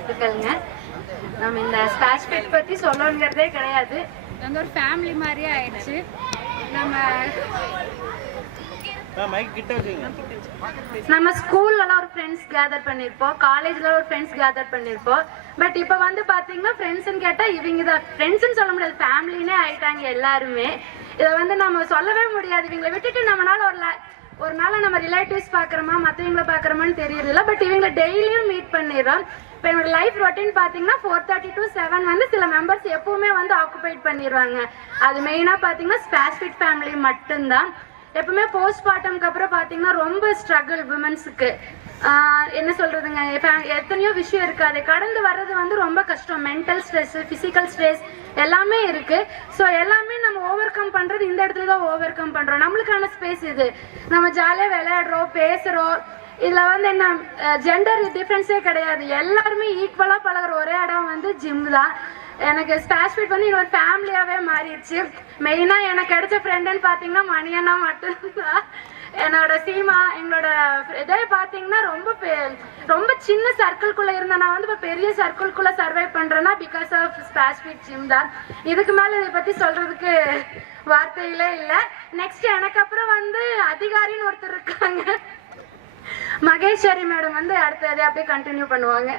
கத்துக்கங்க. நம்ம இந்த ஸ்பாஷ் ஃபிட் பத்தி சொல்லணுங்கிறதே கிடையாது. நாங்க ஒரு ஃபேமிலி மாதிரியே ஆயிடுச்சு. நம்ம ஸ்கூல்லலாம் ஒரு ஃப்ரெண்ட்ஸ் கேதர் பண்ணியிருப்போம், காலேஜ்ல ஒரு ஃப்ரெண்ட்ஸ் கேதர் பண்ணியிருப்போம். பட் இப்போ வந்து பார்த்தீங்கன்னா ஃப்ரெண்ட்ஸ்ன்னு கேட்டால் இவங்க தான் ஃப்ரெண்ட்ஸ்ன்னு சொல்ல முடியாது, ஃபேமிலினே ஆயிட்டாங்க எல்லாருமே. இதை வந்து நம்ம சொல்லவே முடியாது. இவங்களை விட்டுட்டு நம்மளால ஒரு நாள் நம்ம ரிலேட்டிவ்ஸ் பார்க்குறோமா மற்றவங்களை பார்க்குறோமான்னு தெரியல. பட் இவங்களை டெய்லியும் மீட் பண்ணிடுறோம். இப்போ என்னோட லைஃப் ரொட்டீன் பார்த்தீங்கன்னா 4:30 to 7 வந்து சில மெம்பர்ஸ் எப்பவுமே வந்து ஆக்குபைட் பண்ணிடுவாங்க. அது மெயினாக பார்த்தீங்கன்னா ஸ்பாஷ் ஃபிட் ஃபேமிலி மட்டும்தான். எப்பவுமே போஸ்ட்மார்ட்டம்க்கு அப்புறம் பார்த்தீங்கன்னா ரொம்ப ஸ்ட்ரகிள் விமன்ஸுக்கு. என்ன சொல்றதுங்க, எத்தனையோ விஷயம் இருக்கு, அதை கடந்து வர்றது வந்து ரொம்ப கஷ்டம். மென்டல் ஸ்ட்ரெஸ், பிசிக்கல் ஸ்ட்ரெஸ் எல்லாமே இருக்கு. ஸோ எல்லாமே நம்ம ஓவர் கம் பண்றது இந்த இடத்துல தான் ஓவர் கம் பண்றோம். நம்மளுக்கான ஸ்பேஸ் இது. நம்ம ஜாலியாக விளையாடுறோம், பேசுறோம். இதுல வந்து என்ன ஜெண்டர் டிஃபரன்ஸே கிடையாது, எல்லாருமே ஈக்குவலா பழகுற ஒரே இடம் வந்து ஜிம் தான். எனக்கு ஸ்பாஷ் ஃபிட் வந்து இன்னொரு ஃபேமிலியாவே மாறிடுச்சு. மெயினா எனக்கு கிடைச்ச ஃப்ரெண்டுன்னு பாத்தீங்கன்னா மணியண்ணா மட்டும்தான். என்னோட சீமா எங்களோட இதே பாத்தீங்கன்னா ரொம்ப சின்ன சர்க்கிள்குள்ள இருந்த நான் வந்து இப்போ பெரிய சர்க்கிள்குள்ள சர்வை பண்றேன்னா பிகாஸ் ஆஃப் ஸ்பாஷ் ஃபிட் ஜிம் தான். இதுக்கு மேல இதை பத்தி சொல்றதுக்கு வார்த்தைகளே இல்லை. நெக்ஸ்ட் எனக்கு அப்புறம் வந்து அதிகாரின்னு ஒருத்தர் இருக்காங்க, மகேஸ்வரி மேடம் வந்து அடுத்தது அப்படியே கண்டினியூ பண்ணுவாங்க.